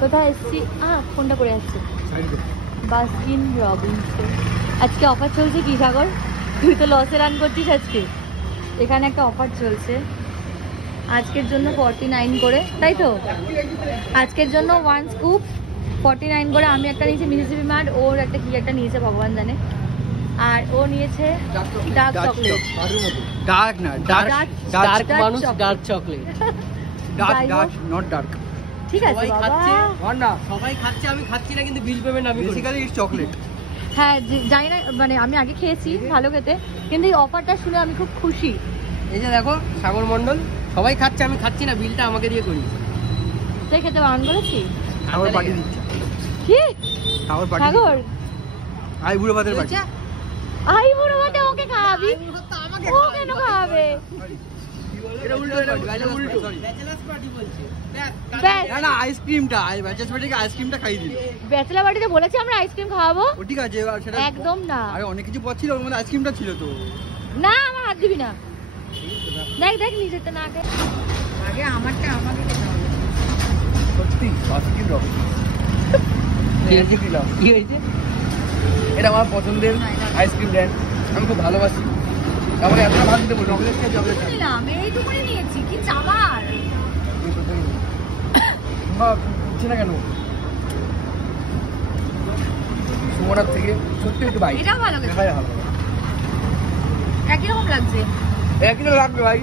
কোথায় এসছি? ফোনটা করে যাচ্ছে। Baskin Robbins. আজকে অফার চলছে কি সাগর? তুই তো লসে রান করছিস আজকে। এখানে একটা অফার চলছে আজকের জন্য 49 করে, তাই তো? আজকের জন্য 1 স্কুপ 49 করে। আমি একটা নিয়েছি মিসিসিপি মাড, ওর একটা কি একটা নিয়েছে ভগবান জানে, আর ও নিয়েছে ডার্ক চকলেট। ডার্ক না, ডার্ক ডার্ক মানুষ dark chocolate, dark dark not dark. ঠিক আছে বাবা, না সবাই খাচ্ছে, আমি খাচ্ছি না, কিন্তু বিল পেমেন্ট আমি বেসিক্যালি ইটস চকলেট। হ্যাঁ জানি না, মানে আমি আগে খেয়েছি ভালো খেতে, কিন্তু এই অফারটা শুনে আমি খুব খুশি। এই যে দেখো সাগর মন্ডল, সবাই খাচ্ছে, আমি খাচ্ছি না, বিলটা আমাকে দিয়ে করি। তুই খেতে বারণ করেছি? সাগর পার্টি দিচ্ছে। কি সাগর পার্টি? সাগর আই বুড়ো ভাতের পার্টি। আই বুড়ো ভাতে ওকে খাওয়াবি? ও কেন খাওয়াবে? এটা উল্টো, এটা উল্টো, সরি ব্যাচেলার্স পার্টি বলছে। না না, আইসক্রিমটা ব্যাচেলার্স পার্টিকে আইসক্রিমটা খাইয়ে দিল। ব্যাচেলার পার্টিতে বলেছি আমরা আইসক্রিম খাওয়াবো। ও ঠিক আছে, এবার সেটা একদম না। আরে অনেক কিছু পছছিল, ওর মধ্যে আইসক্রিমটা ছিল তো। না আমার হাত দিবি না। দেখ দেখ নিজেরটা না খেয়ে আগে আমারটা আমাকে খেতে হবে। সত্যি বাস্কিন রবিন্স। কি হয়েছে? এটা আমার পছন্দের আইসক্রিম ব্র্যান্ড, আমি খুব ভালোবাসি। তারপরে এত ভাগ দিতে বলি, চকলেট খেয়ে চকলেট খাই। না আমি এইটুকুনি নিয়েছি, কি চামার। বুঝছি না কেন সুমনার থেকে সত্যি একটু ভাই, এটা ভালো গেছে, ভাই ভালো একই রকম লাগছে। একই লাগবে ভাই।